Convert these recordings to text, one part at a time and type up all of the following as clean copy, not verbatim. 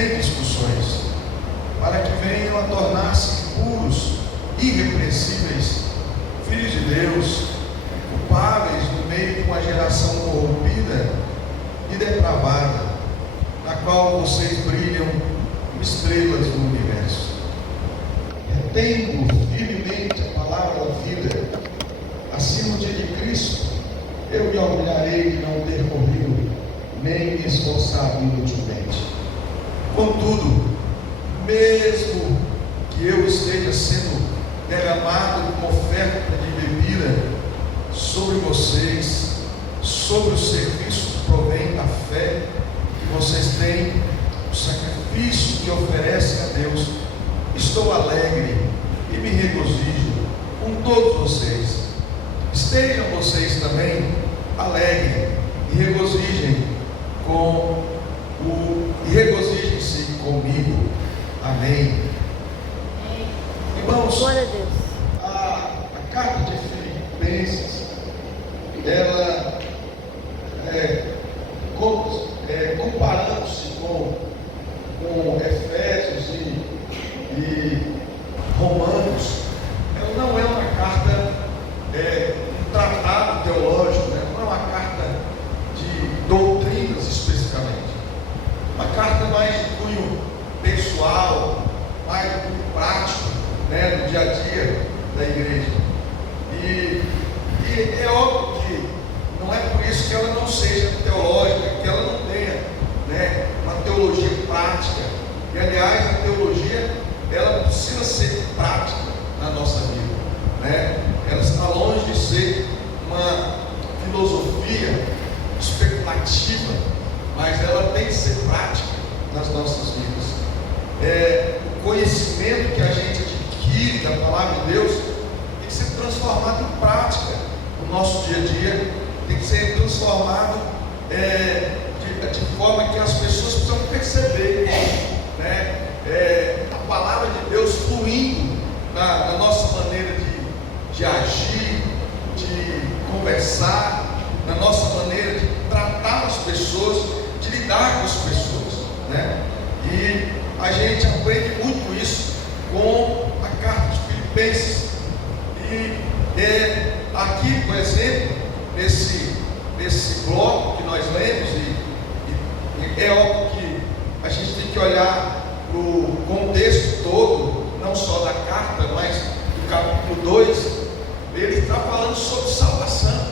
nem discussões, para que venham a tornar-se puros, irrepreensíveis, filhos de Deus, culpáveis no meio de uma geração corrompida e depravada, na qual vocês brilham como estrelas no universo. Retendo firmemente a palavra da vida, acima de Cristo, eu me orgulharei de não ter corrido, nem me esforçado inutilmente. Contudo, mesmo que eu esteja sendo derramado como oferta de bebida sobre vocês, sobre o serviço que provém da fé que vocês têm, o sacrifício que oferecem a Deus, estou alegre e me regozijo com todos vocês. Estejam vocês também alegres e regozijem-se comigo. Amém. Irmãos, Glória a Deus. A carta de Filipenses, ela comparando-se com Efésios e Romanos, ela não é uma carta, um tratado teológico, né? Não é uma carta de doutrinas especificamente, uma carta mais de cunho pessoal, mais de cunho prático, né? No dia a dia da igreja. E é óbvio que não é por isso que ela não seja teológica, que ela não tenha, né, uma teologia prática. E aliás, a teologia, ela precisa ser prática na nossa vida, né? Ela está longe de ser uma filosofia especulativa, mas ela tem que ser prática nas nossas vidas. O conhecimento que a gente adquire da palavra de Deus tem que ser transformado em prática no nosso dia a dia, tem que ser transformado de forma que as pessoas precisam perceber, né? A palavra de Deus fluindo na nossa maneira de agir, de conversar, na nossa maneira de tratar as pessoas, de lidar com as pessoas, né? E a gente aprende muito isso com a carta de Filipenses. E aqui, por exemplo, nesse bloco que nós lemos, e é óbvio que a gente tem que olhar para o contexto todo, não só da carta, mas do capítulo 2, ele está falando sobre salvação.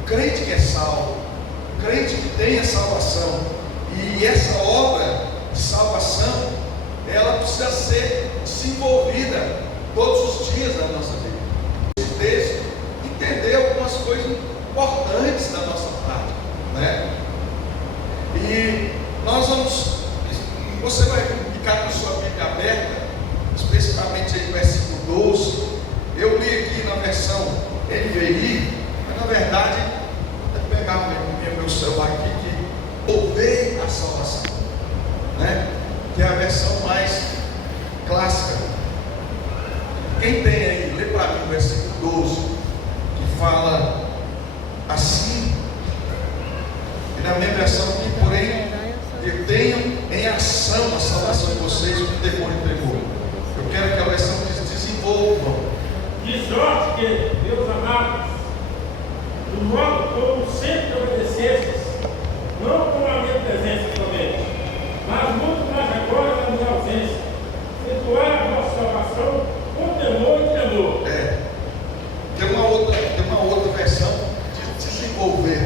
O crente que é salvo, o crente que tem a salvação, e essa obra de salvação, ela precisa ser desenvolvida todos os dias da nossa vida. Esse texto, entender algumas coisas importantes da nossa prática, né? E nós você vai ficar com a sua Bíblia aberta, especificamente aí no versículo 12. Eu li aqui na versão NVI, mas na verdade, vou até pegar meu celular aqui, que ouvei a salvação, né? Que é a versão mais clássica. Quem tem aí, lê para mim o versículo 12, que fala assim, e na minha versão aqui, porém, que tenham em ação a salvação de vocês com temor e tremor. Eu quero que a versão desenvolva. De sorte que, meus amados, do modo como sempre obedecestes, não com a minha presença somente, mas muito mais agora na minha ausência, efetuar a vossa salvação com temor e tremor. Tem uma outra versão de desenvolver.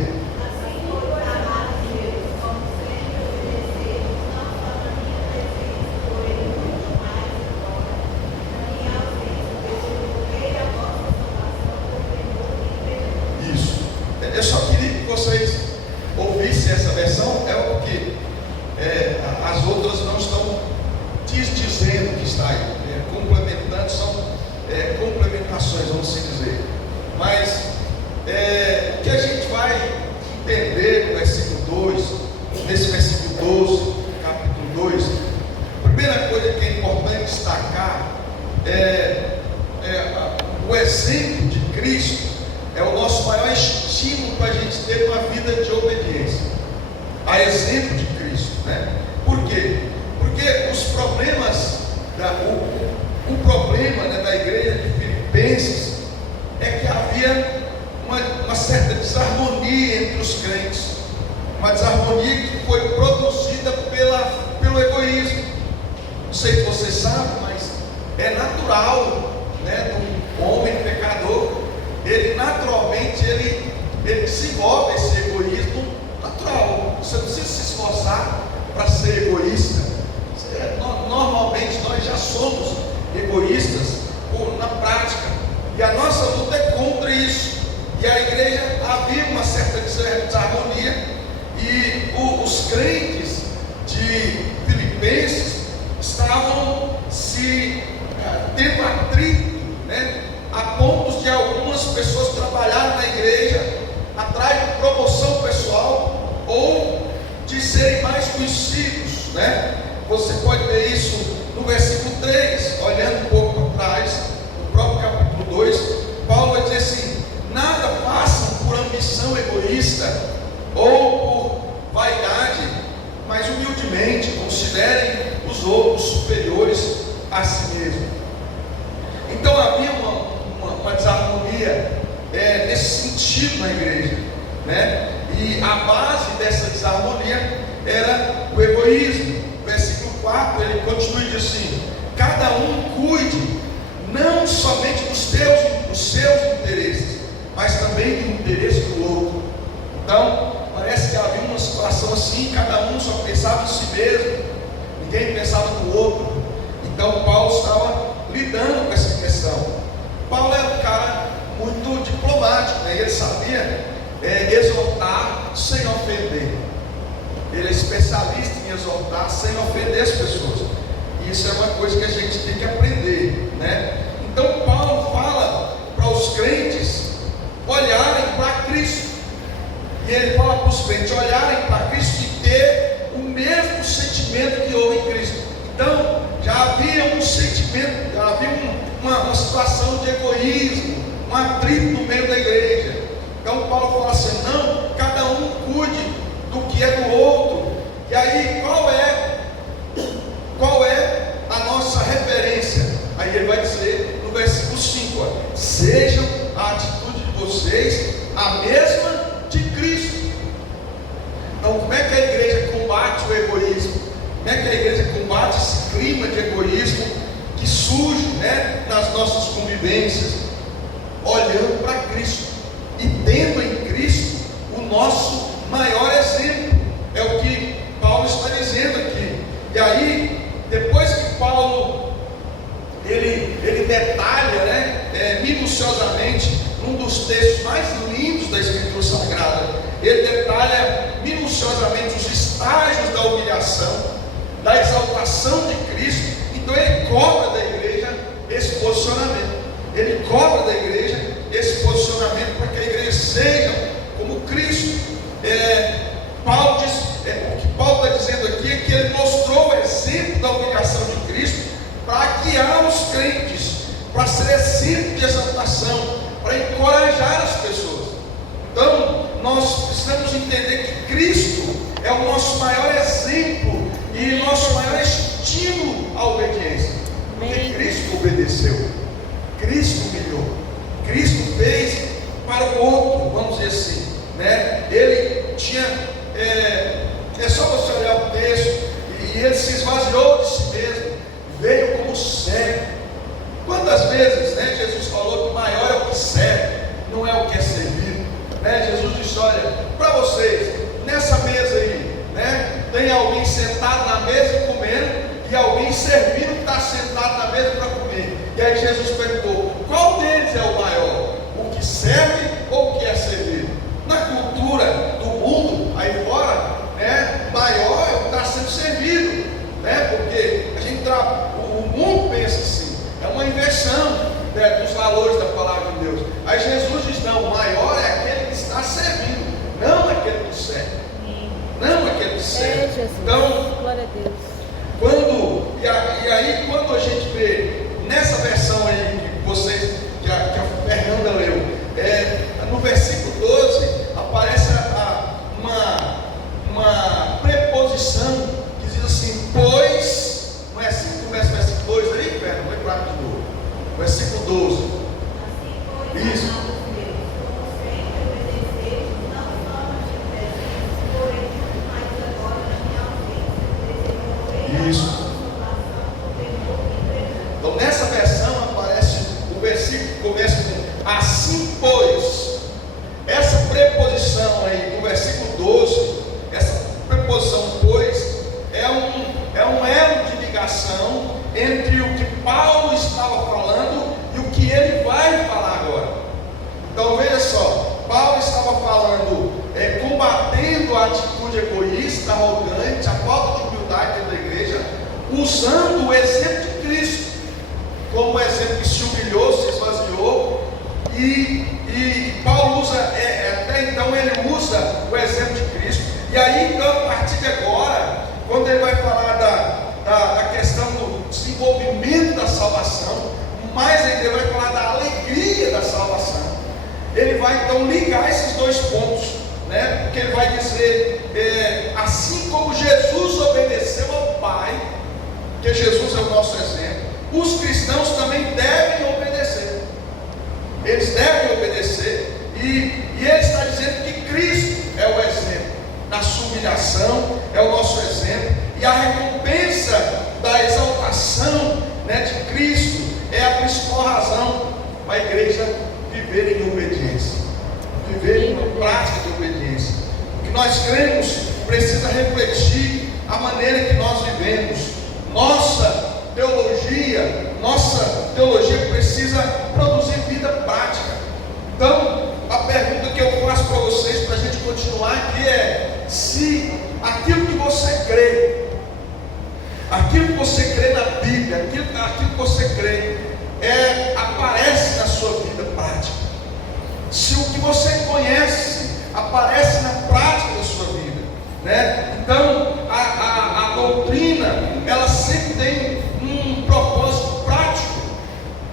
Eu só queria que vocês ouvissem essa versão, porque as outras não estão dizendo que está aí, complementando, são complementações, vamos assim dizer. Mas o que a gente vai entender no versículo 2, nesse versículo 12, capítulo 2, a primeira coisa que é importante destacar o exemplo de Cristo. É o nosso maior estímulo para a gente ter uma vida de obediência, a exemplo de Cristo, né? Por quê? Porque problema, né, da igreja de Filipenses é que havia uma certa desarmonia entre os crentes, uma desarmonia que foi produzida pelo egoísmo. Não sei se você sabe, mas é natural, né, do homem pecador, ele naturalmente ele desenvolve esse egoísmo natural. Você não precisa se esforçar para ser egoísta. Normalmente nós já somos egoístas na prática, e a nossa luta é contra isso. E a igreja havia uma certa desarmonia, e os crentes de Filipenses estavam tendo atrito, né, a pontos de algumas pessoas trabalharem na igreja atrás de promoção pessoal ou de serem mais conhecidos, né? Você pode ver isso no versículo 3, olhando um pouco para trás, no próprio capítulo 2, Paulo vai dizer assim: nada façam por ambição egoísta ou por vaidade, mas humildemente considerem os outros superiores a si mesmo. Então havia uma desarmonia nesse sentido na igreja, né? E a base dessa desarmonia era o egoísmo. Versículo 4, ele continua e diz assim: cada um cuide não somente dos seus interesses, mas também do interesse do outro. Então, parece que havia uma situação assim, cada um só pensava em si mesmo, ninguém pensava no outro. Então, Paulo estava lidando com essa questão. Paulo era um cara muito diplomático, né? Ele sabia exortar sem ofender. Ele é especialista em exortar sem ofender as pessoas. E isso é uma coisa que a gente tem que aprender, né? Então Paulo fala para os crentes olharem para Cristo. E ele fala para os crentes olharem para Cristo e ter o mesmo sentimento que houve em Cristo. Então já havia um sentimento, já havia uma situação de egoísmo, um atrito no meio da igreja. Então Paulo fala assim: não, cada um cuide do que é do outro. E aí qual é a nossa referência? Aí ele vai dizer no versículo 5: sejam a atitude de vocês a mesma de Cristo. Então, como é que a igreja combate o egoísmo? Como é que a igreja combate esse clima de egoísmo que surge, né, nas nossas convivências? Olhando para Cristo e tendo em Cristo o nosso maior exemplo. É o que Paulo está dizendo aqui. E aí, depois que Paulo ele detalha, né, minuciosamente, um dos textos mais lindos da Escritura Sagrada, ele detalha minuciosamente os estágios da humilhação, da exaltação de Cristo. Então ele cobra da igreja esse posicionamento. Ele cobra da igreja esse posicionamento para que a igreja seja como Cristo. Paulo diz, o que Paulo está dizendo aqui é que ele mostrou o exemplo da humilhação de Cristo para guiar os crentes, para ser exemplo de exaltação, para encorajar as pessoas. Então nós precisamos entender que Cristo é o nosso maior exemplo e nosso maior estímulo à obediência. Porque Cristo obedeceu, Cristo humilhou, Cristo fez para o outro, vamos dizer assim, né? Ele tinha, é só você olhar o texto, e ele se esvaziou de si mesmo, veio como servo. Quantas vezes, né, Jesus falou que maior é o que serve, não é o que é servido, né? Jesus disse: olha, para vocês, nessa mesa aí, né, tem alguém sentado na mesa comendo, e alguém servindo que está sentado na mesa para comer. E aí Jesus perguntou: qual deles é o maior? O que serve ou o que é servido? Na cultura do mundo, aí fora, né, maior é o que está sendo servido, né? Porque o mundo pensa assim, é uma inversão, né, dos valores da palavra de Deus. Aí Jesus diz: não, maior é aquele que está servindo, não aquele que serve, não aquele que serve. Então, glória a Deus. E aí quando a gente vê nessa versão aí que vocês, que a Isso. Então nessa versão aparece o versículo que começa com assim pois. Essa preposição aí do versículo 12, essa preposição pois, é um elo de ligação entre o que Paulo estava falando e o que ele vai falar agora. Então veja só, Paulo estava falando, combatendo a atitude egoísta, arrogante, a falta de humildade dentro da igreja, usando o exemplo de Cristo como exemplo que se humilhou, se esvaziou, e Paulo usa, até então ele usa o exemplo de Cristo. E aí então, a partir de agora, quando ele vai falar da questão do desenvolvimento da salvação, mais ainda ele vai falar da alegria da salvação. Ele vai então ligar esses dois pontos, né? Porque ele vai dizer, assim como Jesus obedeceu ao Pai, porque Jesus é o nosso exemplo, os cristãos também devem obedecer. Eles devem obedecer, e ele está dizendo que Cristo é o exemplo, na sua humilhação é o nosso exemplo, e a recompensa da exaltação, né, de Cristo é a principal razão para a igreja viver em obediência, viver em uma prática de obediência. O que nós cremos precisa refletir a maneira que nós vivemos. Nossa teologia precisa produzir vida prática. Então, a pergunta que eu faço para vocês, para a gente continuar aqui, é: se aquilo que você crê na Bíblia, aquilo que você crê, aparece na sua vida prática, se o que você conhece aparece na prática da sua vida, né? Então, a doutrina, ela sempre tem um propósito prático.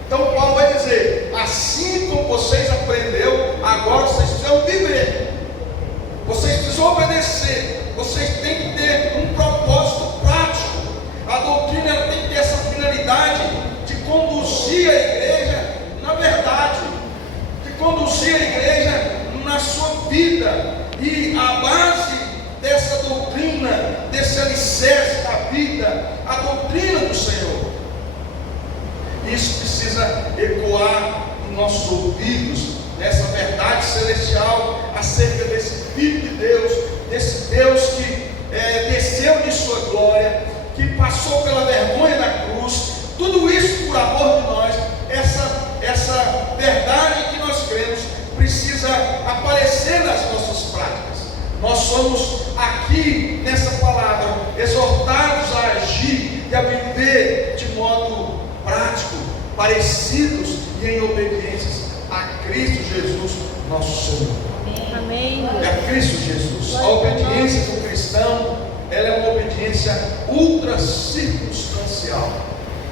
Então Paulo vai dizer: assim como vocês aprenderam, agora vocês precisam viver, vocês precisam obedecer, vocês têm que ter um propósito prático. A doutrina, ela tem que ter essa finalidade de conduzir a igreja na verdade, de conduzir a igreja na sua vida, e a base dessa doutrina, desse alicerce da vida, a doutrina do Senhor. Isso precisa ecoar em nossos ouvidos, nessa verdade celestial acerca desse Filho de Deus, desse Deus que desceu de sua glória, que passou pela vergonha da cruz, tudo isso por amor de nós. Essa verdade que nós cremos precisa aparecer nas nossas práticas. Nós somos aqui nessa palavra exortados a agir e a viver de modo prático, parecidos e em obediência a Cristo Jesus, nosso Senhor. Amém. É a Cristo Jesus. A obediência do cristão, ela é uma obediência ultra circunstancial.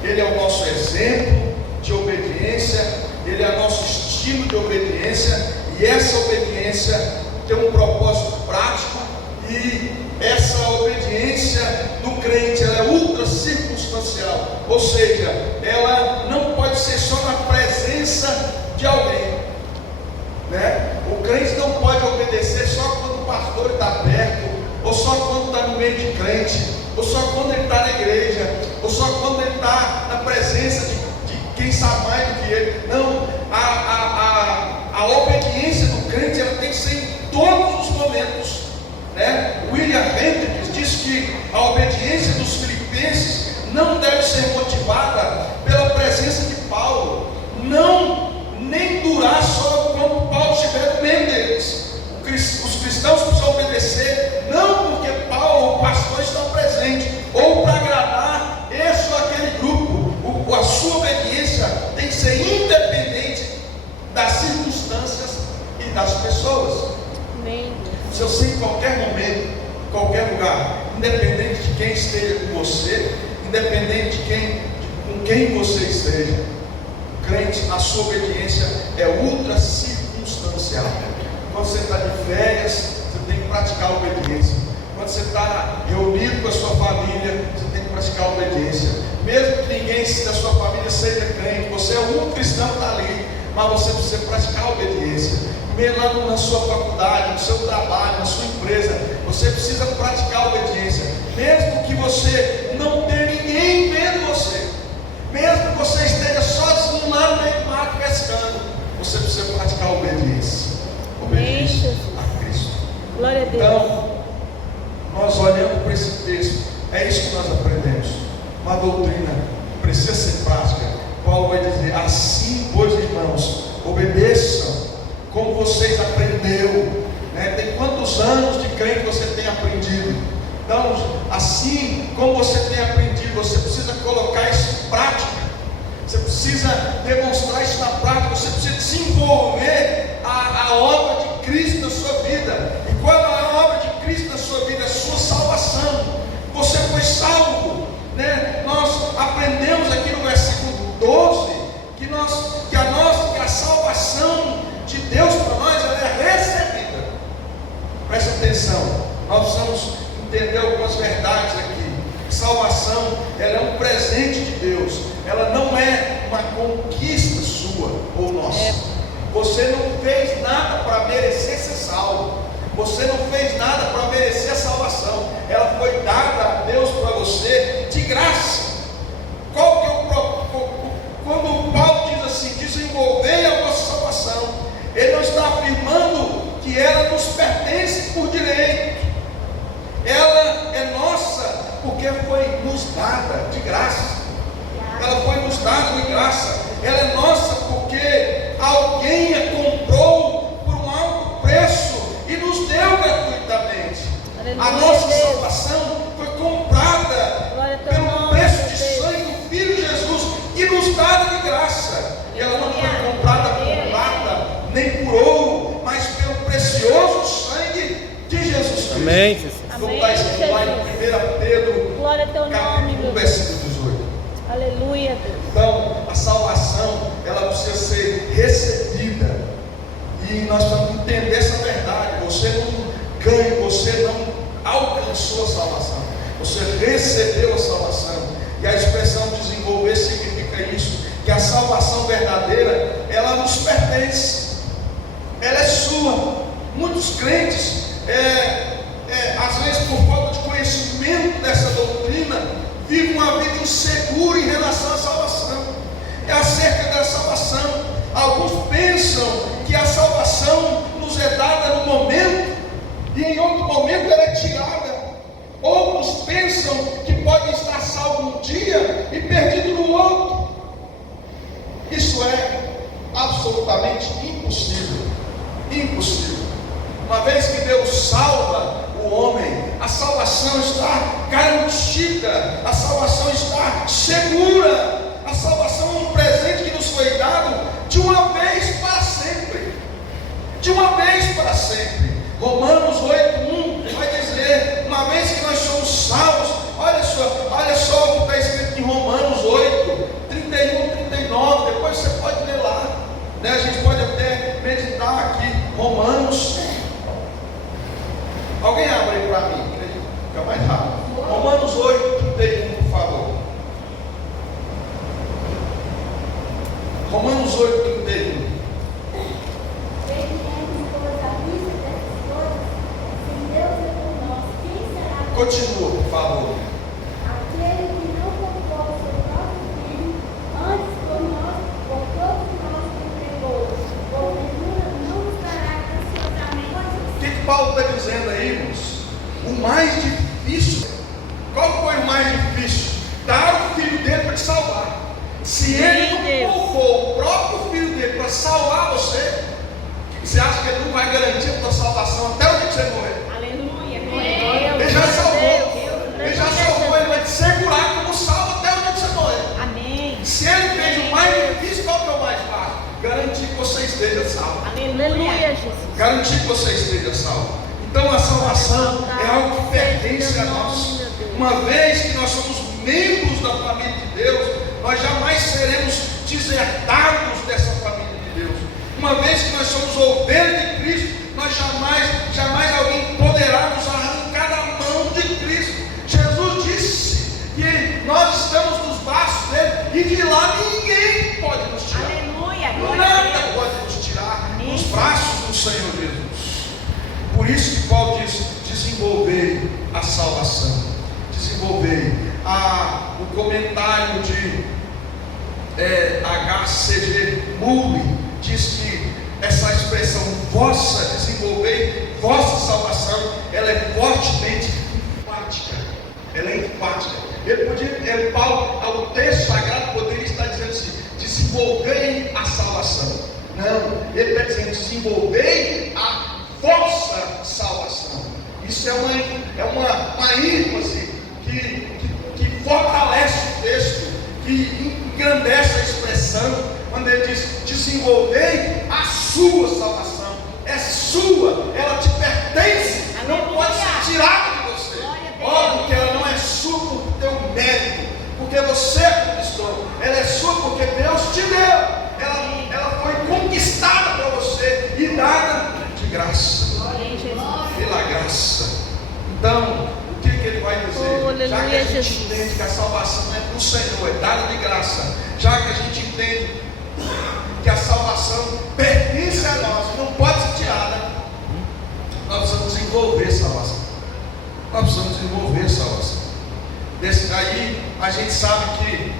Ele é o nosso exemplo de obediência, ele é o nosso estilo de obediência, e essa obediência tem um propósito prático, e essa obediência do crente, ela é ultra circunstancial, ou seja, ela não pode ser só na presença de alguém, né? O crente não pode obedecer só quando o pastor está perto, ou só quando está no meio de crente, ou só quando ele está na igreja, ou só quando ele está na presença de quem sabe mais do que ele. Não, a obediência do crente, ela tem que ser em todos os momentos, né? William Hendricks diz que a obediência dos filipenses não deve ser motivada pela presença de Paulo, nem durar só quando Paulo estiver no meio deles. Os cristãos precisam obedecer não porque Paulo, o pastor, está presente, ou para agradar esse ou aquele grupo. A sua obediência tem que ser independente das circunstâncias e das pessoas. Amém. Se eu sei em qualquer momento, em qualquer lugar, independente de quem esteja com você, independente com quem você esteja, crente, a sua obediência é ultra circunstancial. Quando você está de férias, você tem que praticar a obediência. Quando você está reunido com a sua família, você tem que praticar a obediência. Mesmo que ninguém da sua família seja crente, você é o único cristão que está ali, mas você precisa praticar a obediência. Mesmo lá na sua faculdade, no seu trabalho, na sua empresa, Você precisa praticar a obediência, mesmo que você não tenha ninguém vendo você, mesmo que você esteja sozinho lá no meio do mar pescando, você precisa praticar a obediência. Obediência a Cristo. Glória a Deus. Então, nós olhando para esse texto, é isso que nós aprendemos. Uma doutrina precisa ser prática. Paulo vai dizer: assim, pois, irmãos, obedeçam como vocês aprenderam. Tem quantos anos de crente você tem aprendido? Então, assim como você tem aprendido, você precisa colocar isso em prática. Você precisa demonstrar isso na prática. Você precisa desenvolver a obra de Cristo na sua vida. E qual é a obra de Cristo na sua vida? A sua salvação. Você foi salvo, Nós aprendemos aqui no versículo 12 que a salvação de Deus para nós, ela é recebida. Presta atenção, nós precisamos entender algumas verdades aqui. Salvação, ela é um presente de Deus, ela não é uma conquista sua ou nossa. Você não fez nada para merecer ser salvo, você não fez nada para merecer a salvação, ela foi dada a Deus para você de graça. Qual que é o propósito? Quando Paulo diz assim, desenvolvei a vossa salvação, ele não está afirmando que ela nos pertence por direito, ela é nossa porque foi nos dada de graça. Ela foi nos dada de graça. Ela é nossa porque alguém a comprou por um alto preço e nos deu gratuitamente. A nossa salvação foi comprada pelo preço de sangue do Filho Jesus e nos dada de graça. E ela não foi comprada por prata nem por ouro, mas pelo precioso sangue de Jesus Cristo. Amém. Como está escrito lá em 1 Pedro, capítulo 1, versículo 18. Aleluia, Deus. Então, a salvação, ela precisa ser recebida. E nós precisamos entender essa verdade. Você não ganha, você não alcançou a salvação. Você recebeu a salvação. E a expressão desenvolver significa isso. Que a salvação verdadeira, ela nos pertence. Ela é sua. Muitos crentes, às vezes por falta de conhecimento dessa doutrina, vivem uma vida insegura em relação à salvação. É acerca da salvação. Alguns pensam que a salvação nos é dada no momento e em outro momento ela é tirada. Outros pensam que podem estar salvos um dia e perdido no outro. Isso é absolutamente impossível. Impossível. Uma vez que Deus salva o homem, a salvação está garantida, a salvação está segura. A salvação é um presente que nos foi dado de uma vez para sempre. De uma vez para sempre. Romanos 8:1 vai dizer, uma vez que nós somos salvos, olha só o que está escrito em Romanos 8, 31, 39, depois você pode ler lá, A gente pode até meditar aqui, Romanos. Alguém abre aí para mim, fica mais rápido. Romanos 8, 31, por favor. Romanos 8, 31. Continua, por favor. Aquele que não poupou o seu próprio filho, antes por todos nós entregou, porventura não nos dará graciosamente. O que Paulo está dizendo aí, irmãos? O mais difícil, qual foi o mais difícil? Dar o filho dele para te salvar. Se ele não poupou o próprio filho dele para salvar você, você acha que ele não vai garantir a tua salvação até o dia que você morrer? Ele já salvou, ele vai te segurar como salvo até o dia que você morrer. Amém. Se ele fez o mais difícil, qual que é o mais fácil? Garantir que você esteja salvo. Aleluia, Jesus. Garantir que você esteja salvo. Então a salvação é algo que pertence a nós. Uma vez que nós somos membros da família de Deus, nós jamais seremos desertados dessa família de Deus. Uma vez que nós somos ovelhas de Cristo, nós jamais alguém poderá nos arrancar da mão de Cristo. Jesus disse que nós estamos nos braços dele e de lá ninguém pode nos tirar. Aleluia. Nada pode nos tirar dos braços do Senhor Jesus. Por isso que Paulo diz: desenvolver a salvação. Desenvolver. O comentário de HCG Murray diz que essa expressão vossa, desenvolver vossa salvação, ela é fortemente enfática. Ela é enfática. Paulo, o texto sagrado poderia estar dizendo assim: desenvolvei a salvação. Não, ele está dizendo: desenvolvei a vossa salvação. Isso é uma ênfase que fortalece o texto, que engrandece a expressão, quando ele diz: desenvolvei a sua salvação. É sua, ela te pertence, não pode ser tirada de você. Óbvio que ela não é sua por teu mérito, porque você conquistou. Ela é sua porque Deus te deu. Ela foi conquistada para você e dada de graça, pela graça. Então, o que ele vai dizer? Já que a gente entende que a salvação é do Senhor, é dada de graça, já que a gente entende que a salvação pertence a nós, não pode ser tirada, nós precisamos desenvolver salvação. Nós precisamos desenvolver salvação. Aí a gente sabe que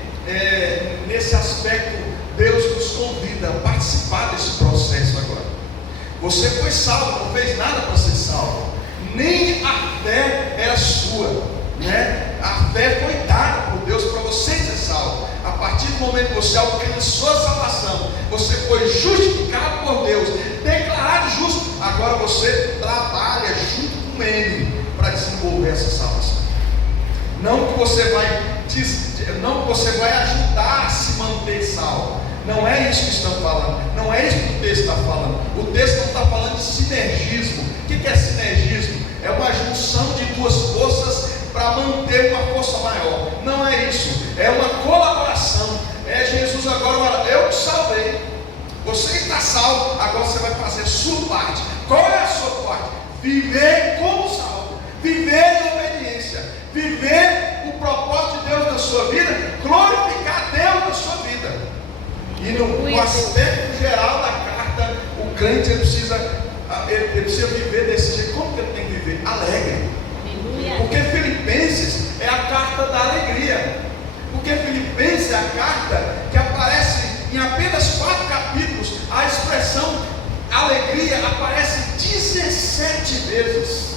nesse aspecto Deus nos convida a participar desse processo agora. Você foi salvo, não fez nada para ser salvo. Nem a fé era sua, né? A fé foi dada por Deus para você ser salvo. A partir do momento que você alcançou a salvação, você foi justificado por Deus, declarado justo. Agora você trabalha junto com Ele para desenvolver essa salvação. Não que você vai ajudar a se manter salvo. Não é isso que estão falando. Não é isso que o texto está falando. O texto não está falando de sinergismo. O que é sinergismo? É uma junção de duas forças para manter uma força maior. Não é isso. É uma colaboração. É Jesus agora, eu te salvei. Você está salvo. Agora você vai fazer a sua parte. Qual é a sua parte? Viver como salvo. Viver em obediência. Viver o propósito de Deus na sua vida. Glorificar Deus na sua vida. E no aspecto geral da carta, o crente ele precisa viver desse jeito. Como que ele tem que viver? Alegre. Porque Filipenses é a carta da alegria. Porque Filipenses é a carta que aparece em apenas 4 capítulos. A expressão alegria aparece 17 vezes.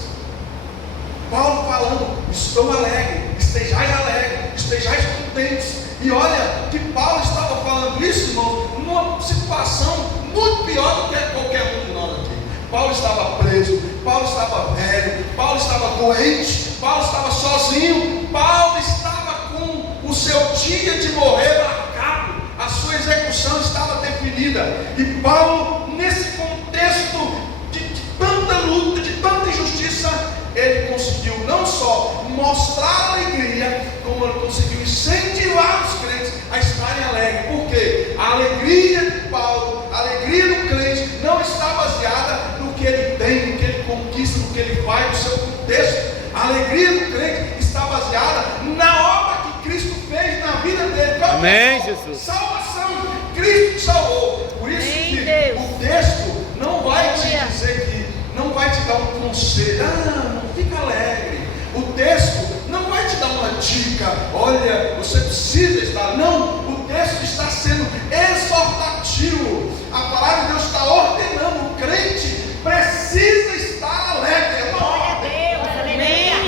Paulo falando: estou alegre, estejais alegres, estejais contentes. E olha que Paulo estava falando isso, irmão, numa situação muito pior do que qualquer um de nós aqui. Paulo estava preso, Paulo estava velho, Paulo estava doente, Paulo estava sozinho, Paulo estava com o seu dia de morrer marcado, a sua execução estava definida. E Paulo, nesse contexto de tanta luta, de tanta injustiça, ele conseguiu não só mostrar alegria, como ele conseguiu incentivar os crentes a estarem alegres. Por quê? A alegria de Paulo, a alegria do crente não está baseada no que ele tem, no que ele conquista, no que ele faz, no seu contexto. A alegria do crente está baseada na obra que Cristo fez na vida dele. Qual Amém, Jesus. Salvação. Cristo te salvou. Por isso que o texto não vai te dizer que, não vai te dar um conselho: não fica alegre. O texto não vai te dar uma dica: olha, você precisa estar. Não, o texto está sendo exortativo. A palavra de Deus está ordenando: o crente precisa estar alegre. É uma ordem.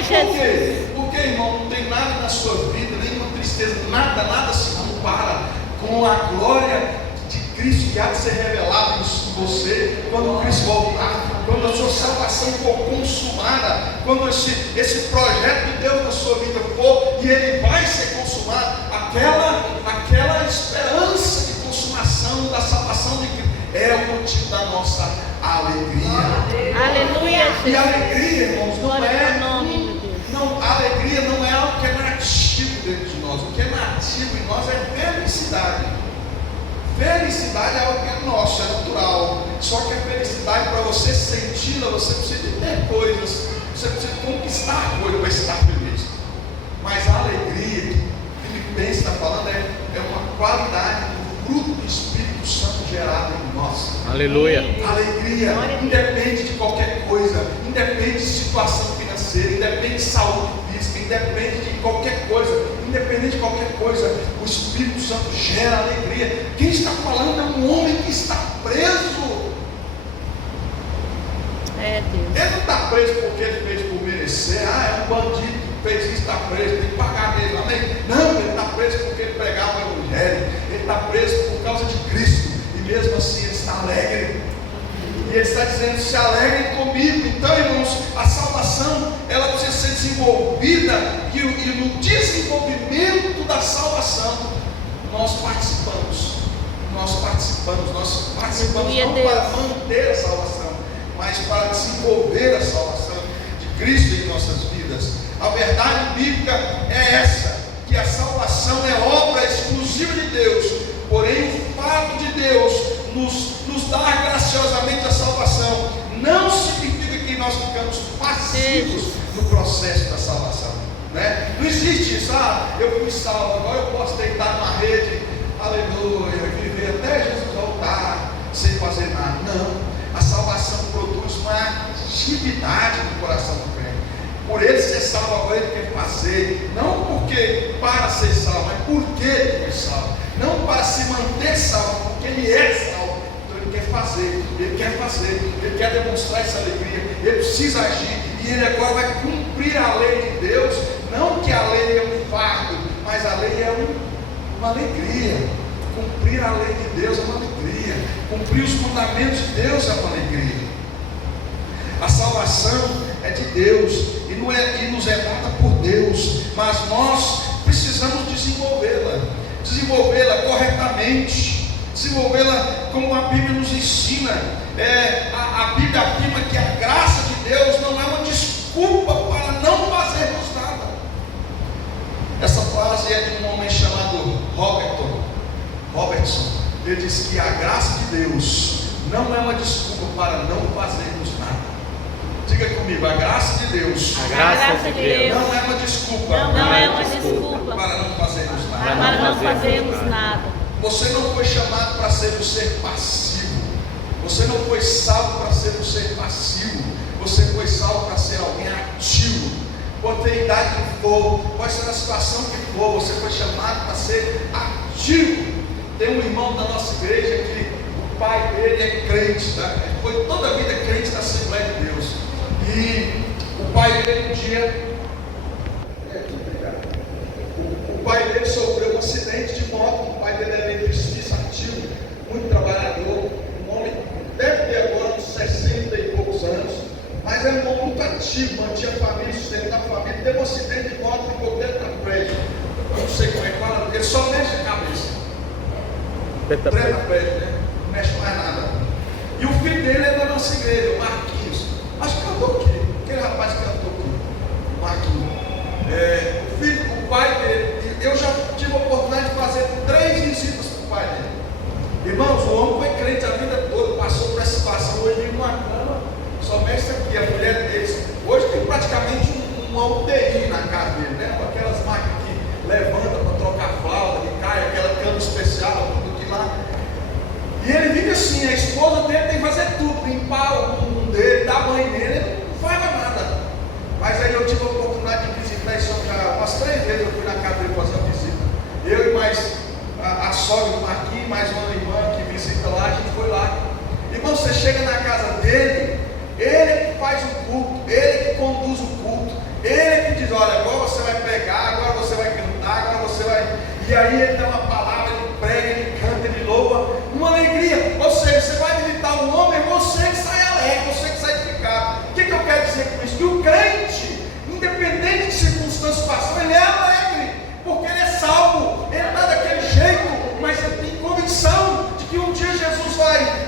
Por quê? Porque, irmão, não tem nada na sua vida, nenhuma tristeza, nada se compara com a glória de Cristo que há de ser revelado em você quando Cristo voltar, quando a sua salvação for consumada, quando esse projeto de Deus na sua vida for, e ele vai ser consumado, aquela esperança de consumação da salvação de Cristo é o motivo da nossa alegria. Aleluia. E a alegria, irmãos, A alegria não é algo que é nativo dentro de nós. O que é nativo em nós é felicidade. Felicidade é algo que é nosso, é natural. Só que a felicidade, para você senti-la, você precisa de ter coisas, você precisa conquistar coisas para estar feliz. Mas a alegria que Filipenses está falando é uma qualidade do fruto do Espírito Santo gerado em nós. Aleluia. A alegria independe de qualquer coisa, independe de situação financeira, financeira, independente de saúde física, independente de qualquer coisa, o Espírito Santo gera alegria. Quem está falando é um homem que está preso. Deus. Ele não está preso porque ele fez por merecer. É um bandido que fez isso, está preso, tem que pagar mesmo, amém? Não, ele está preso porque ele pregava o Evangelho. Ele está preso por causa de Cristo. E mesmo assim ele está alegre. E ele está dizendo: se alegrem comigo. Então, irmãos, a salvação, ela precisa ser desenvolvida. E no desenvolvimento da salvação, nós participamos não para manter a salvação, mas para desenvolver a salvação de Cristo em nossas vidas. A verdade bíblica é essa, que a salvação é obra exclusiva de Deus. Porém, o fato de Deus nos dar graciosamente a salvação não significa que nós ficamos passivos no processo da salvação, né? Não existe isso: eu fui salvo, agora eu posso deitar numa rede, aleluia, e viver até Jesus voltar sem fazer nada. Não. A salvação produz uma atividade no coração do crente. Por ele ser salvo, agora ele quer fazer, não porque para ser salvo, mas porque ele foi salvo. Não para se manter salvo, porque ele é salvo. Então ele quer demonstrar essa alegria, ele precisa agir, e ele agora vai cumprir a lei de Deus. Não que a lei é um fardo, mas a lei é uma alegria. Cumprir a lei de Deus é uma alegria, cumprir os mandamentos de Deus é uma alegria. A salvação é de Deus e nos é dada por Deus, mas nós precisamos desenvolvê-la corretamente, desenvolvê-la como a Bíblia nos ensina. A Bíblia afirma que a graça de Deus não é uma desculpa para não fazermos nada. Essa frase é de um homem chamado Robertson. Ele diz que a graça de Deus não é uma desculpa para não fazermos nada. Diga comigo: a graça de Deus, a graça de Deus não é uma desculpa, não é uma desculpa para não fazermos nada. para não fazermos nada. Você não foi chamado para ser um ser passivo. Você não foi salvo para ser um ser passivo. Você foi salvo para ser alguém ativo. Pode ter a idade que for, pode ser na situação que for, você foi chamado para ser ativo. Tem um irmão da nossa igreja que o pai dele é crente, tá? Ele foi toda a vida crente na Assembleia de Deus. E o pai dele um dia, o pai dele sofreu um acidente de moto. O pai dele era eletricista ativo, muito trabalhador, um homem, deve ter agora uns 60 e poucos anos, mas era um homem muito ativo, mantinha a família, sustentava a família. Teve um acidente de moto, ficou tetraplégico. Eu não sei como é que fala, ele só mexe a cabeça. Tetraplégico, né? Não mexe mais nada. E o filho dele é da nossa igreja, o Marquinhos. Acho que cantou aqui, aquele rapaz que cantou aqui, o Marquinhos. O pai dele, eu já tive a oportunidade de fazer 3 visitas para o pai dele. Irmãos, o homem foi crente a vida toda, passou por essa situação, hoje vive numa cama, só mexe aqui, a mulher deles. Hoje tem praticamente uma UTI na casa dele, né? Com aquelas máquinas que levanta para trocar fralda, que cai, aquela cama especial, tudo aqui lá. E ele vive assim, a esposa dele tem que fazer tudo, limpar o mundo dele, dar banho nele, ele não faz mais nada. Mas aí eu tive a oportunidade de visitar isso já umas 3 vezes, eu fui na casa dele fazer uma visita. Eu e mais a sogra do Marquinhos, mais uma irmã que visita lá, a gente foi lá. Irmão, você chega na casa dele, ele que faz o culto, ele que conduz o culto, ele que diz: olha, agora você vai pregar, agora você vai cantar, agora você vai... E aí ele dá uma palavra, ele prega, ele canta, ele louva, uma alegria. Ou seja, você vai visitar um homem, você que sai alegre, você que sai edificado. O que eu quero dizer com isso? Que o crente, independente de circunstâncias passam, ele é alegre, porque ele é salvo, ele está daquele jeito, mas ele tem convicção de que um dia Jesus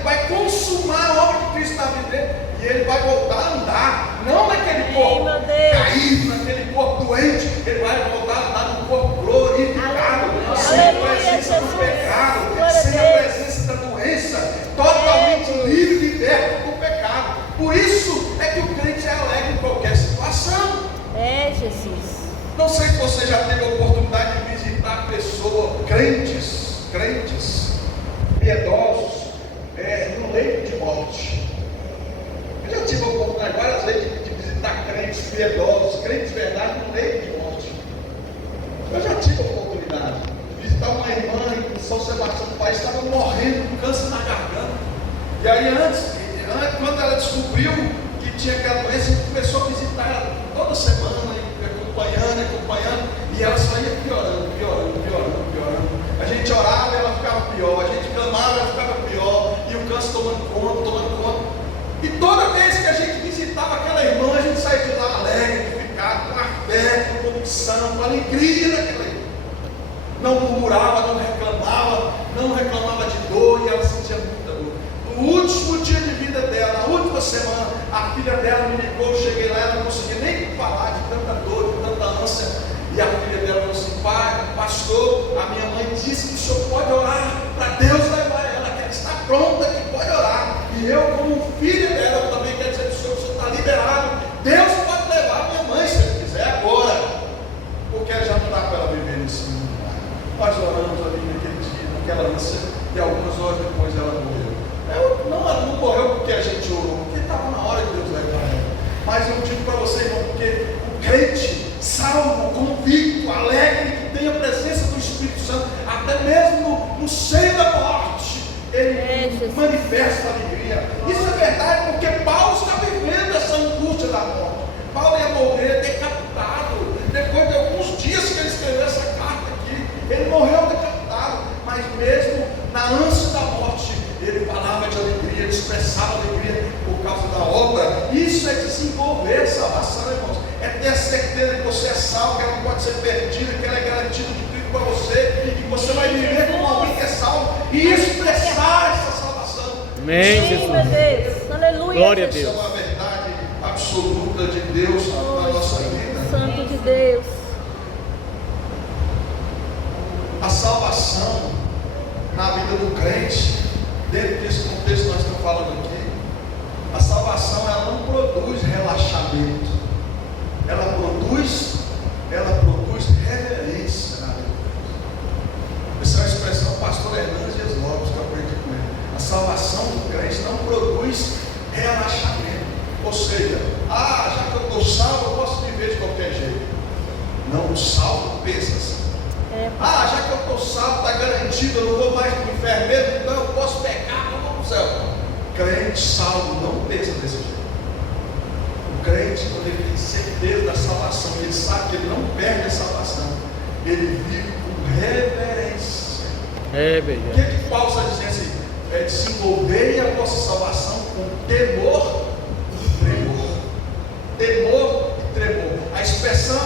vai consumar a obra de Cristo na vida dele, e ele vai voltar a andar, não naquele corpo caído, naquele corpo doente, ele vai voltar a andar num corpo glorificado, sem a presença do pecado, sem a presença da doença, totalmente livre e liberto do pecado. Por isso é que o crente é alegre em qualquer situação. É, Jesus. Não sei se você já teve a oportunidade de visitar pessoas, crentes, piedosos, no leito de morte. Eu já tive a oportunidade várias vezes de visitar crentes piedosos o pai estava morrendo com câncer na garganta. E aí antes, quando ela descobriu que tinha aquela doença, ele começou a visitar ela toda semana, acompanhando, e ela só ia piorando. A gente orava e ela ficava pior, a gente clamava e ela ficava pior, e o câncer tomando conta. E toda vez que a gente visitava aquela irmã, a gente saía de lá alegre, edificado, com a fé, com convicção, com alegria daquela irmã. Não murmurava, não reclamava de dor, e ela sentia muita dor. No último dia de vida dela, na última semana, a filha dela me ligou, eu cheguei lá, ela não conseguia nem falar de tanta dor, de tanta ânsia. E a filha dela falou assim: pai, pastor, a minha mãe disse que o senhor pode orar para Deus levar ela, que ela está pronta, que pode orar. E eu, como filha dela, eu também quero dizer para o senhor está liberado. Deus pode levar a minha mãe, se ele quiser, agora. Porque ela já não dá para ela viver nesse mundo. Nós oramos ali naquele dia, naquela ânsia, e algumas horas depois ela morreu. Ela não morreu porque a gente orou, porque estava na hora de Deus levar ela. Mas eu digo para você, irmão, porque o crente salvo, convicto, alegre, que tem a presença do Espírito Santo, até mesmo no seio da morte, ele manifesta alegria. Isso é verdade, porque Paulo está vivendo essa angústia da morte. Paulo ia morrer decapitado, depois de alguns dias que ele escreveu essa carta aqui, ele morreu decapitado, mas mesmo na ânsia da morte, ele falava de alegria, ele expressava alegria por causa da obra. Isso é desenvolver a salvação, irmãos. É ter a certeza que você é salvo, que ela não pode ser perdida, que ela é garantida de Cristo para você, e que você vai viver como alguém que é salvo e expressar essa salvação. Amém, Jesus. Aleluia. Glória a Deus. Isso é uma verdade absoluta de Deus na nossa vida. Santo de Deus. A salvação na vida do crente, dentro desse contexto que nós estamos falando aqui, a salvação ela não produz relaxamento. Ela produz reverência na vida. Essa é uma expressão do pastor Hernandes Dias Lopes, que eu aprendi com ele. A salvação do crente não produz relaxamento. Ou seja, já que eu estou salvo, eu posso viver de qualquer jeito. Não, o salvo pensa assim. Já que eu estou salvo, está garantido, eu não vou mais para o inferno mesmo, então eu posso pecar, não vou para o céu. Crente salvo não pensa desse jeito. O crente, quando ele tem certeza da salvação, ele sabe que ele não perde a salvação, ele vive com reverência. O que Paulo está dizendo assim? Desenvolvei a vossa salvação com temor e tremor. Temor e tremor. A expressão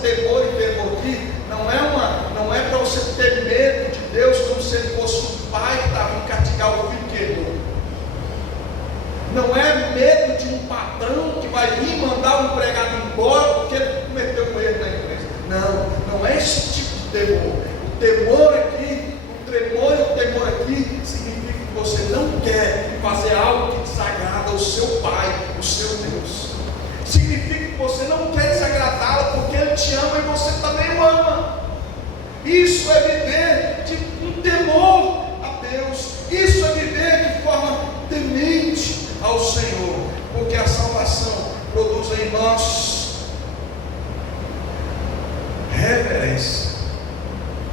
temor e tremor aqui não é para você ter medo de Deus como se ele fosse um pai que estava vindo castigar o filho que errou. Não é medo de um patrão que vai vir mandar um empregado embora porque ele cometeu um erro na empresa. Não é esse tipo de temor. O temor aqui, o tremor e o temor aqui significa que você não quer fazer algo que desagrada o seu pai, o seu Deus. Significa que você não quer desagradá-lo porque ele te ama e você também o ama. Isso é viver de um temor a Deus. Isso é viver de forma temente ao Senhor, porque a salvação produz em nós reverência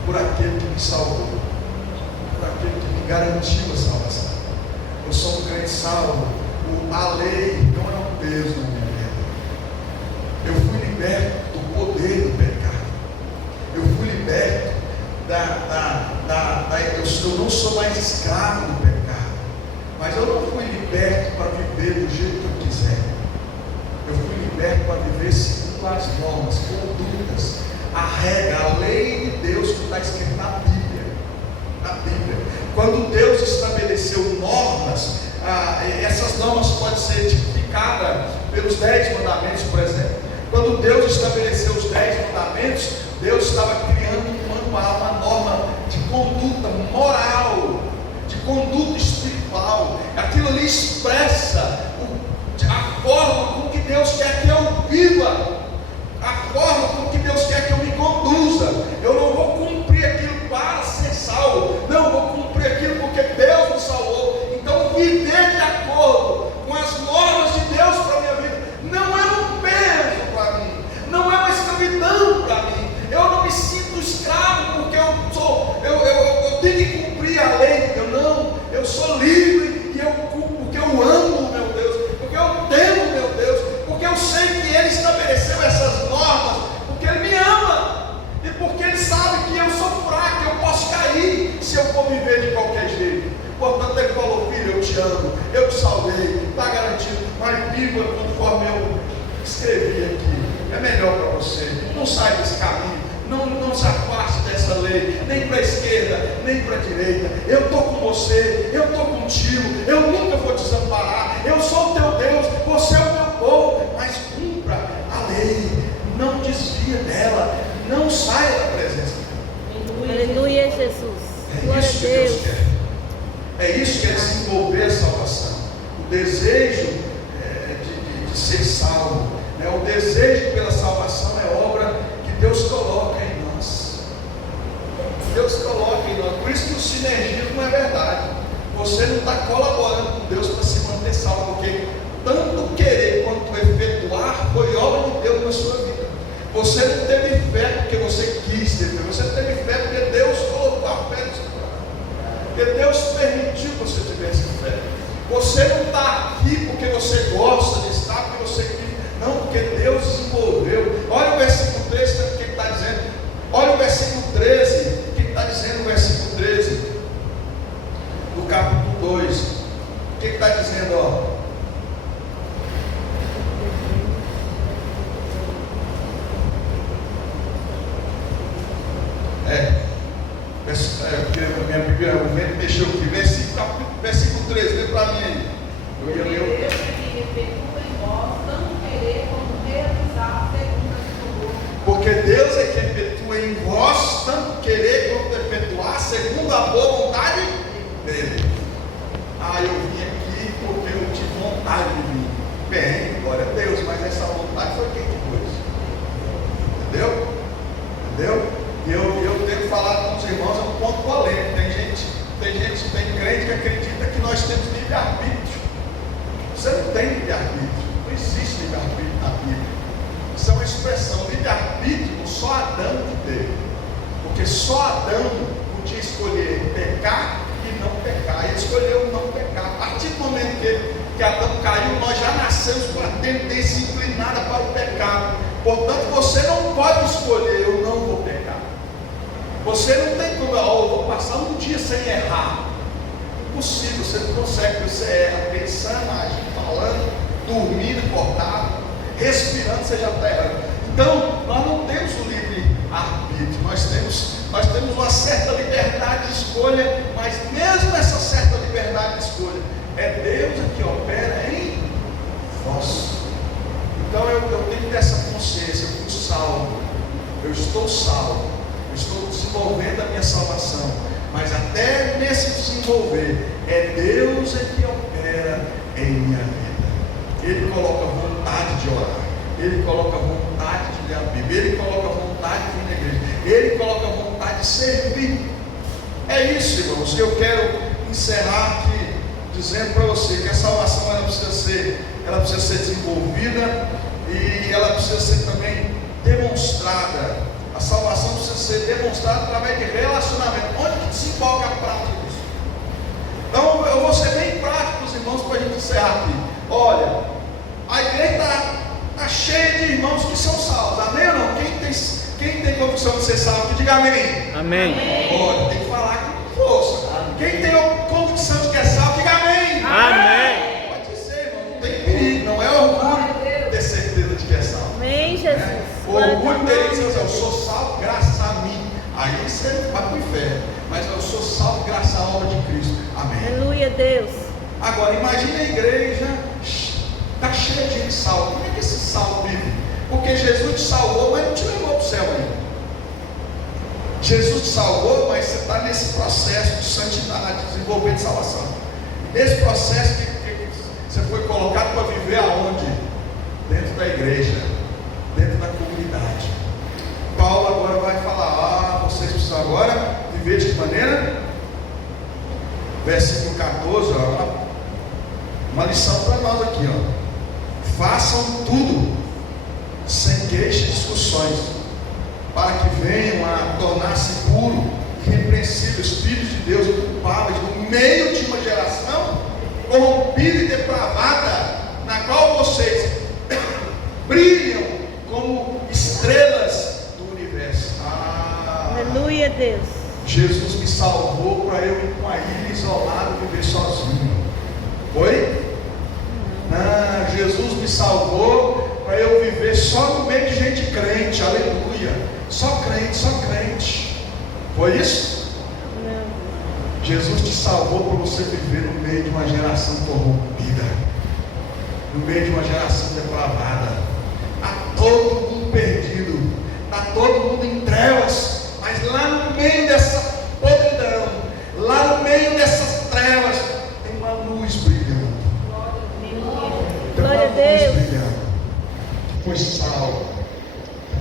por aquele que me salvou, por aquele que me garantiu a salvação. Eu sou um crente salvo. A lei não é um peso na minha vida. Eu fui liberto do poder do pecado. Eu fui liberto eu não sou mais escravo do pecado. Mas eu não fui liberto para viver do jeito que eu quiser. Eu fui liberto para viver segundo as normas, condutas, a regra, a lei de Deus que está escrita na Bíblia. Na Bíblia. Quando Deus estabeleceu normas, essas normas podem ser tipificadas pelos 10 mandamentos, por exemplo. Quando Deus estabeleceu os 10 mandamentos, Deus estava criando um manual, uma norma de conduta moral, de conduta espiritual. Aquilo ali expressa a forma com que Deus quer que eu viva, a forma com que Deus quer que eu me conduza. Eu não vou cumprir aquilo para ser salvo, não, vou cumprir aquilo porque Deus me salvou. Então viver de acordo com as normas de Deus para a minha vida não é um peso para mim, não é uma escravidão para mim. Eu não me sinto conforme eu escrevi aqui. É melhor para você. Não sai desse caminho. Não se afaste dessa lei, nem para a esquerda, nem para a direita. Eu estou com você, eu estou contigo, eu nunca vou te desamparar. Eu sou o teu Deus, você é o meu povo. Mas cumpra a lei, não desvia dela, não saia da presença dela. Aleluia, Jesus. É Glória a isso que Deus Deus. quer. É isso que é desenvolver a salvação. O desejo de ser salvo, né? O desejo pela salvação é obra que Deus coloca em nós. Deus coloca em nós. Por isso que o sinergismo é verdade. Você não está colaborando com Deus para se manter salvo, porque tanto querer quanto efetuar foi obra de Deus na sua vida. Você não teve fé porque você quis ter fé. Você teve fé porque Deus colocou a fé no seu coração. Porque Deus permitiu que você tivesse fé. Você não está aqui porque você gosta de estar, porque você quis. Não, porque Deus desenvolveu. Olha o versículo 13, o que está dizendo. Olha o versículo 13, o que está dizendo o versículo 13 do capítulo 2. O que está dizendo, ó? Minha Bíblia, o vento mexeu aqui. Versículo 13, lê para mim aí. Eu ia ler. Porque Deus é que efetua em vós tanto querer quanto efetuar segundo a boa vontade dele. Eu vim aqui porque eu tive vontade de vir. Bem, glória a Deus, mas essa vontade foi quem que pôs? Entendeu? E eu tenho falado com os irmãos, é um ponto polêmico. Tem crente que acredita que nós temos livre-arbítrio. Você não tem livre-arbítrio. Não existe livre-arbítrio na Bíblia. Isso é uma expressão. Livre-arbítrio só Adão que teve. Porque só Adão podia escolher pecar e não pecar. Ele escolheu não pecar. A partir do momento que Adão caiu, nós já nascemos com a tendência inclinada para o pecado. Portanto, você não pode escolher, eu não vou pecar. Você não tem como, eu vou passar um dia sem errar. Impossível, você não consegue, você erra pensando, agindo, falando, dormindo, acordado, respirando, você já está errando. Então, nós não temos o livre-arbítrio, nós temos uma certa liberdade de escolha, mas mesmo essa certa liberdade de escolha, é Deus que opera em nós. Então eu tenho que ter essa consciência, eu fui salvo, eu estou salvo, eu estou desenvolvendo a minha salvação, mas até nesse desenvolver, é Deus que opera em minha vida. Ele coloca vontade de orar, Ele coloca vontade de ler a Bíblia, Ele coloca vontade de vir na igreja, Ele coloca vontade de servir. É isso, irmãos, que eu quero encerrar aqui, dizendo para você que a salvação ela precisa ser desenvolvida e ela precisa ser também demonstrada. A salvação precisa ser demonstrada através de relacionamento. Onde que se envolve a prática disso? Então eu vou ser bem prático com os irmãos para a gente encerrar aqui. Olha, a igreja está cheia de irmãos que são salvos, amém ou não? Quem tem convicção de ser salvo, diga amém. Amém. Olha, tem que falar com força. Quem tem convicção de que é salvo, diga amém. Amém. Pode ser, irmão, não tem perigo, não é orgulho ter certeza de que é salvo. Amém, Jesus. O orgulho dele diz, eu sou salvo graças a mim. Aí você vai para o inferno. Mas eu sou salvo graças à obra de Cristo. Amém. Aleluia, Deus. Agora, imagine a igreja está cheia de gente salva. Como é que esse salvo vive? Porque Jesus te salvou, mas não te levou para o céu ainda. Jesus te salvou, mas você está nesse processo de santidade, de desenvolvimento de salvação. Nesse processo que você foi colocado para viver aonde? Dentro da igreja, dentro da comunidade. Paulo agora vai falar, vocês precisam agora viver de que maneira? Versículo 14, uma lição para nós aqui, façam tudo sem queixas e discussões, para que venham a tornar-se puros e irrepreensíveis, filhos de Deus, inculpáveis, no meio de uma geração corrompida e depravada, na qual vocês brilham como estrelas do universo. Aleluia, Deus. Jesus me salvou para eu ir com a ilha isolado viver sozinho. Foi? Jesus me salvou para eu viver só no meio de gente crente, aleluia. Só crente, só crente. Foi isso? Não. Jesus te salvou para você viver no meio de uma geração corrompida, no meio de uma geração depravada. Está todo mundo perdido, está todo mundo em trevas, mas lá no meio dessa podridão, lá no meio dessas trevas, tem uma luz brilhando. Tem uma Glória a luz Deus. brilhando. Foi salva,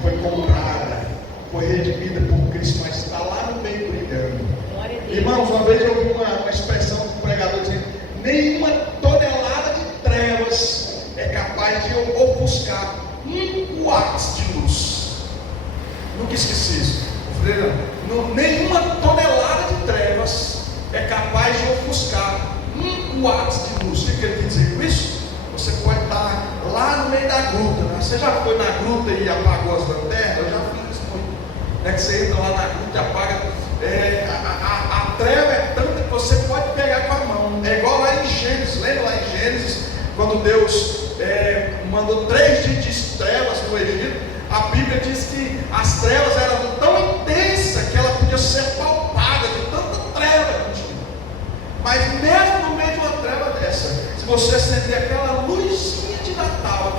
foi comprada, foi redimida por Cristo, mas está lá no meio brilhando. Glória a Deus. Irmãos, uma vez eu ouvi uma expressão do pregador dizendo: nenhuma tonelada de trevas é capaz de ofuscar um watts de luz. Nunca esqueci isso. Eu falei, não, nenhuma tonelada de trevas é capaz de ofuscar um watts de luz. O que ele quer dizer com isso? Você pode estar lá no meio da gruta, né? Você já foi na gruta e apagou as lanternas? Eu já fiz isso muito. Né? Que você entra lá na gruta e apaga. A treva é tanta que você pode pegar com a mão. É igual lá em Gênesis. Lembra lá em Gênesis, quando Deus mandou 3 dias de trevas no Egito? A Bíblia diz que as trevas eram tão intensas que ela podia ser palpada de tanta treva que tinha. Mas mesmo no meio de uma treva dessa, se você acender aquela luzinha de Natal,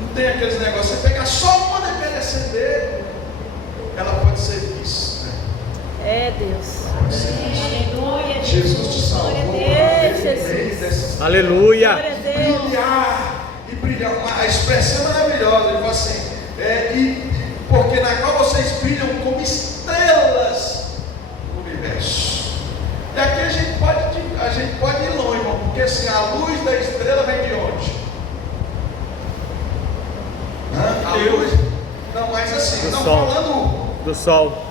não tem aqueles negócios, você pegar só uma daquela e acender, ela pode ser vista. É Deus. Aleluia. Jesus te salvou. Glória a Deus, Jesus. Aleluia. Glória a Deus. Brilhar e brilhar. A expressão é maravilhosa. Ele fala assim: porque na qual vocês brilham como estrelas no universo. E aqui a gente pode ir longe, irmão, porque assim, a luz da estrela vem de onde? A luz. Não, mas assim, não sol. falando. Do sol.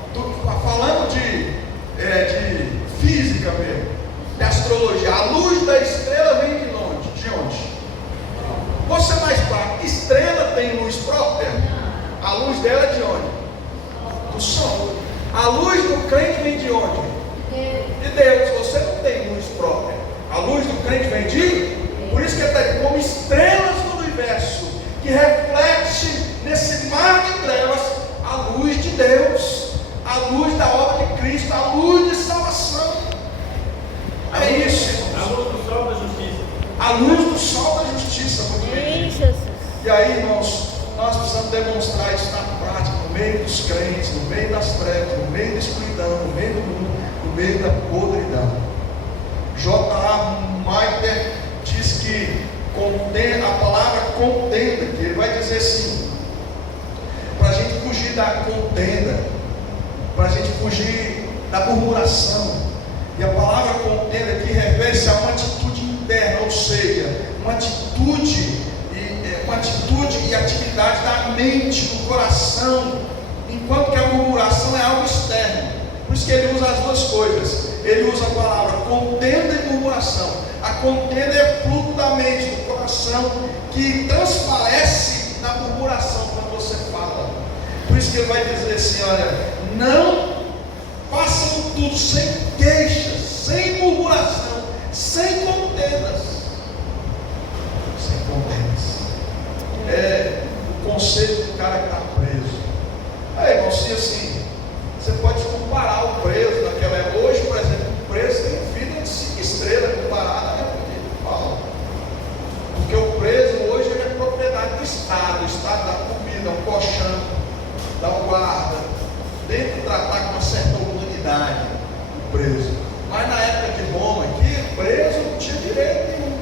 Falando de física mesmo, de astrologia, a luz da estrela vem de onde? De onde? Você é mais claro, estrela tem luz própria? A luz dela é de onde? Do sol. A luz do crente vem de onde? De Deus. Você não tem luz própria. A luz do crente vem de? Por isso que ele está dizendo, como estrelas no universo, que reflete nesse mar de trevas a luz de Deus, a luz da obra de Cristo, a luz de salvação. É isso, irmãos. A luz do sol da justiça. A luz do sol da justiça. Muito bem. Em Jesus. E aí, irmãos, nós precisamos demonstrar isso na prática, no meio dos crentes, no meio das trevas, no meio da escuridão, no meio do mundo, no meio da podridão. J.A. Meiter diz que a palavra contenda, que ele vai dizer assim, para a gente fugir da contenda, para a gente fugir da murmuração. E a palavra contenda aqui refere-se a uma atitude interna, ou seja, uma atitude e atividade da mente, do coração, enquanto que a murmuração é algo externo. Por isso que ele usa as duas coisas. Ele usa a palavra contenda e murmuração. A contenda é fruto da mente, do coração, que transparece na murmuração quando você fala. Por isso que ele vai dizer assim, olha, não façam tudo sem queixas, sem murmuração, sem contendas. Sem contendas. É o conceito do cara que está preso. Aí, irmão, se assim, você pode comparar o preso daquela época. Hoje, por exemplo, o preso tem vida de 5 estrelas comparada à época de Paulo. Porque o preso hoje ele é propriedade do Estado. O Estado dá comida, um colchão, dá um guarda, tem que tratar com uma certa humanidade o preso. Mas na época de Roma aqui, o preso não tinha direito nenhum.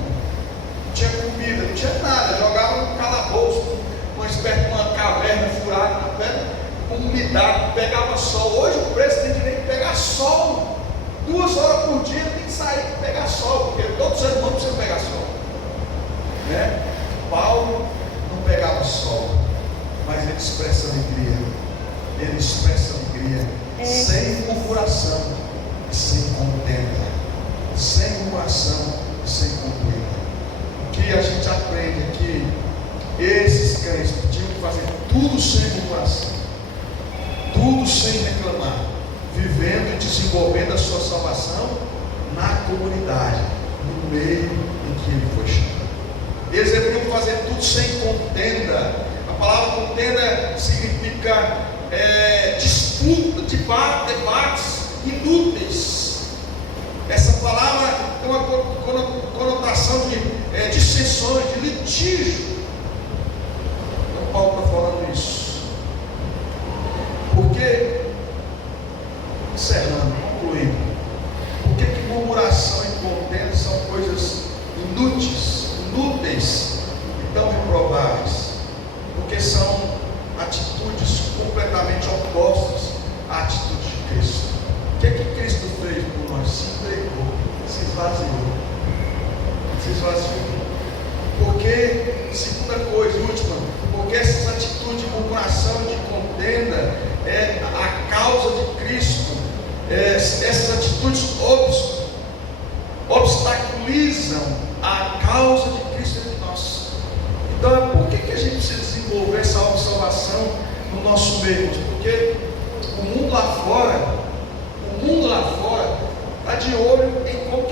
Não tinha comida, não tinha nada. Jogava no calabouço, uma espécie de uma caverna furada na pedra, com umidade, pegava sol. Hoje o preso tem direito de pegar sol. 2 horas por dia tem que sair para pegar sol, porque todo ser humano precisa pegar sol. Né? Paulo não pegava sol, mas ele expressa alegria. Ele expressa alegria sem murmuração e sem contenda. Sem murmuração e sem contenda. O que a gente aprende é que esses crentes tinham que fazer tudo sem murmuração, tudo sem reclamar, vivendo e desenvolvendo a sua salvação na comunidade, no meio em que ele foi chamado. Eles deveriam fazer tudo sem contenda. A palavra contenda significa disputa, debates inúteis. Essa palavra tem uma conotação de dissensões, de litígio. Então Paulo está falando isso. Porque, encerrando, concluindo, por que murmuração e contenda são coisas inúteis e tão reprováveis? Porque são atitudes completamente opostas à atitude de Cristo. O que é que Cristo fez por nós? Se entregou, se esvaziou. Porque, segunda coisa, última, porque essas atitudes de murmuração, de contenda, a causa de Cristo, essas atitudes obstaculizam a causa de Cristo entre nós. Então, por que a gente precisa desenvolver essa observação no nosso meio? Porque o mundo lá fora está de olho em como